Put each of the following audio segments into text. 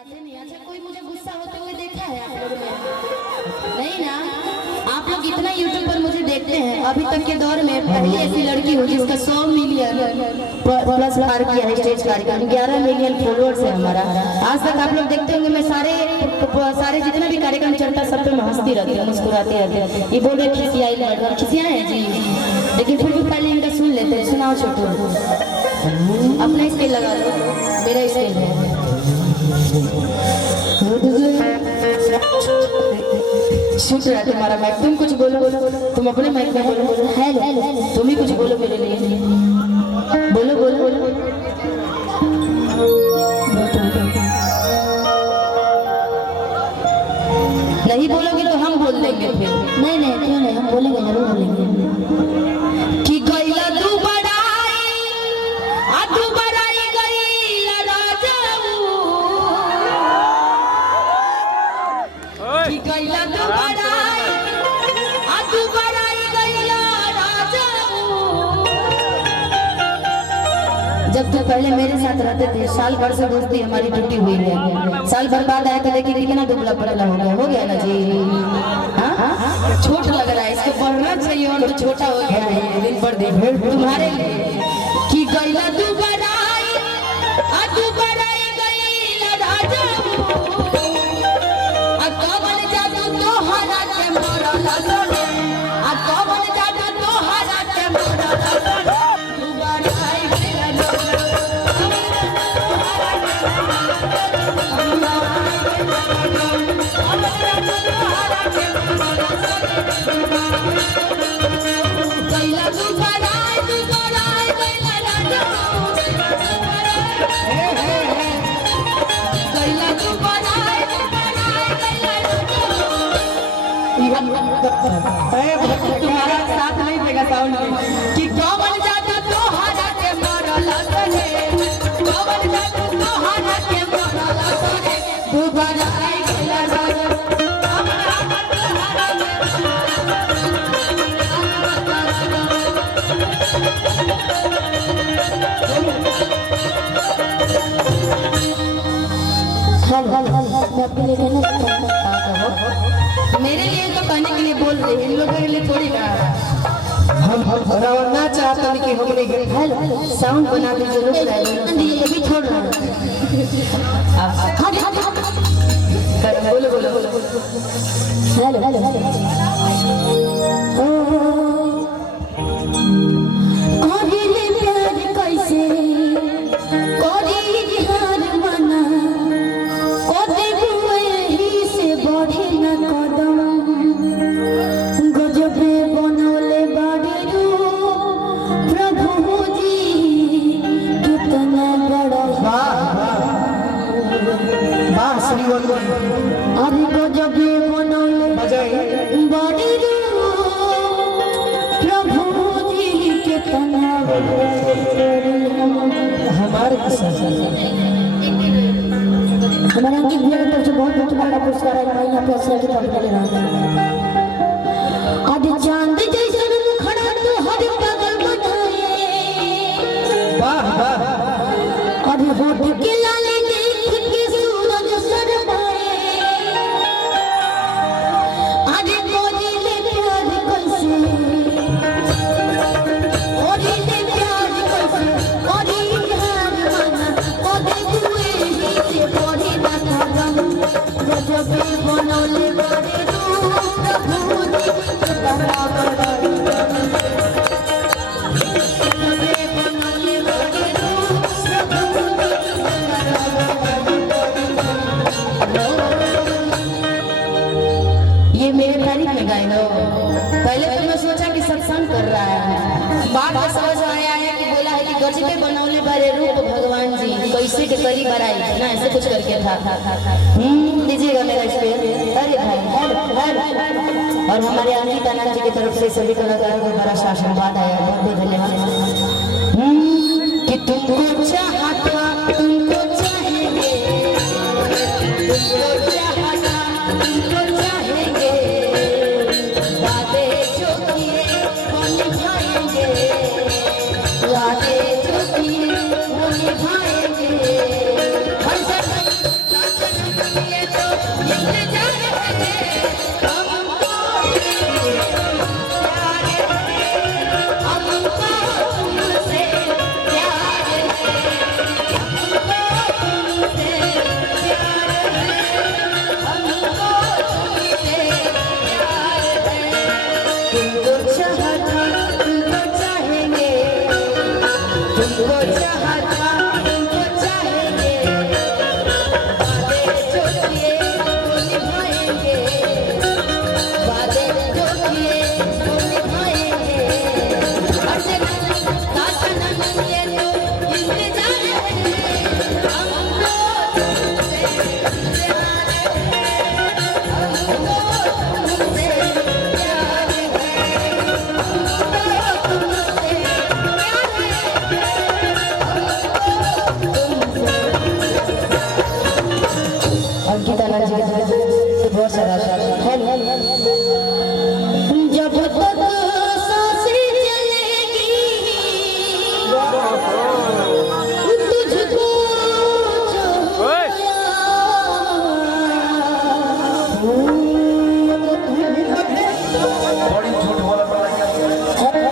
आते नहीं। अच्छा कोई मुझे गुस्सा होते हुए देखा है आप लोगों ने? नहीं ना। आप लोग इतना यूट्यूब पर मुझे देखते हैं, अभी तक के दौर में पहली ऐसी लड़की हो जिसका 100 मिलियन प्लस पार किया है स्टेज कार्यक्रम। 11 मिलियन फॉलोअर्स है हमारा। आज तक आप लोग देखते होंगे मैं सारे जितना भी कार्यक्रम चलता सब पे मैं हंसती रहती हूँ, मुस्कुराती रहती हूँ। ये बोल रहे खिसियाई लड़का, खिसियाए हैं जी, लेकिन फिर भी पहले इनका सुन लेते हैं। सुनाओ छोटू, अपना स्केल लगा लो, मेरा स्केल है। शूट रहा तुम्हारा माइक, तुम कुछ बोलो, तुम अपने माइक में बोलो। हेलो, तुम ही कुछ बोलो मेरे लिए, बोलो बोलो बोलो। नहीं बोलोगे तो हम बोल देंगे फिर। नहीं नहीं क्यों नहीं, हम बोलेंगे, जरूर बोलेंगे। कि गईला तू बड़ाई आ तू बड़ाई गईला राजाऊ, कि गईला तू बड़ाई आ तू बड़ाई गईला राजाऊ। जब तू पहले मेरे साथ रहते थे, साल भर से दोस्ती हमारी टूटी हुई है। साल भर बाद आया तो देखिए कितना दुबला पतला हो गया ना जी। हाँ छोट लग रहा है, इसको बढ़ना चाहिए और तो छोटा हो गया है दिन पर दिन तुम्हारे लिए। कि गईला तू बड़ाई आ तू बड़ाई गईला राजाऊ, आ कबल जादू तोहरा के मरला सोने, आ कबल जादू तोहरा के मरला सोने। तू बड़ाई गईला तुम्हारा साथ नहीं देगा साउंड में। कि कबल जादू तोहरा के मरला सोने, कबल जादू तोहरा के मरला सोने। तू बड़ाई गईला राजा मेरे लिए तो कहने के लिए बोल रहे हैं, इन लोगों के लिए थोड़ी ना। हम ना चाहते हैं कि हमने हेलो साउंड बना के जरूर ये भी छोड़ रहा है। बोलो बोलो हेलो हमारे अंकित भैया की तरफ से बहुत बहुत बड़ा पुरस्कार है। मैं यहाँ पे ऐसे की तरफ ले रहा हूँ। आज चांद जैसा खड़ा तो हर बगल बनाए, वाह वाह। अभी होठ के लाले देख के सूरज शर्माए, आज कोई ले प्यार कैसे, और ले प्यार कैसे, और प्यार माना और देखुए ही से पढ़े ना खत्म। जब भी बनौले बड़े प्रभु जी बड़ा बड़ा ये मेरे तारीफ में गाए लो। पहले तो मैं सोचा कि सत्संग कर रहा है, बाद में समझ आया है कि बोला है कि गजबे बनौले बड़े रूप भगवान जी कैसे के करी बड़ाई ना, ऐसे कुछ करके था। लीजिएगा मेरा स्पेयर। अरे भाई और हमारे अनिल आनंद जी की तरफ से सभी कलाकारों को बड़ा आशीर्वाद आया, बहुत बहुत धन्यवाद। कि तुमको चाहता तुमको चाहेंगे, तुमको चाहता तुमको चाहेंगे, बातें जो किए वो निभाएंगे, बातें जो किए वो निभाएंगे। अंकिता लाल जी बहुत सारा जब तक सांसें चलेगी तुझको बड़ी झूठ बोला पड़ा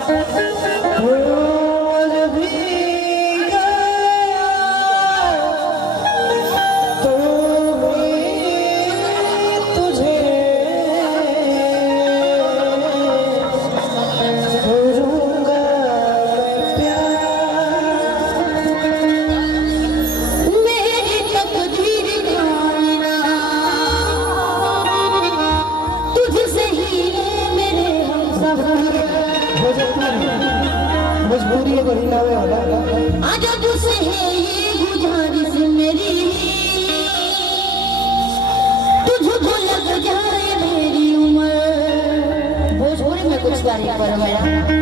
मेरी तकदीर खाना तुझसे ही है मेरे हम सब मजबूरी है बड़ी ना वाला आज तुझसे है ये गुजारिश मेरी तुझको लग जाए मेरी उम्र भोजपुरी में कुछ तारीफ पर मेरा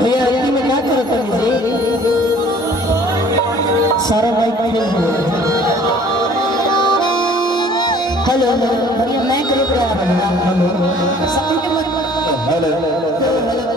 भैया हिंदी में क्या करता है सारा माइक फेल हो हेलो भैया मैं करो हेलो हेलो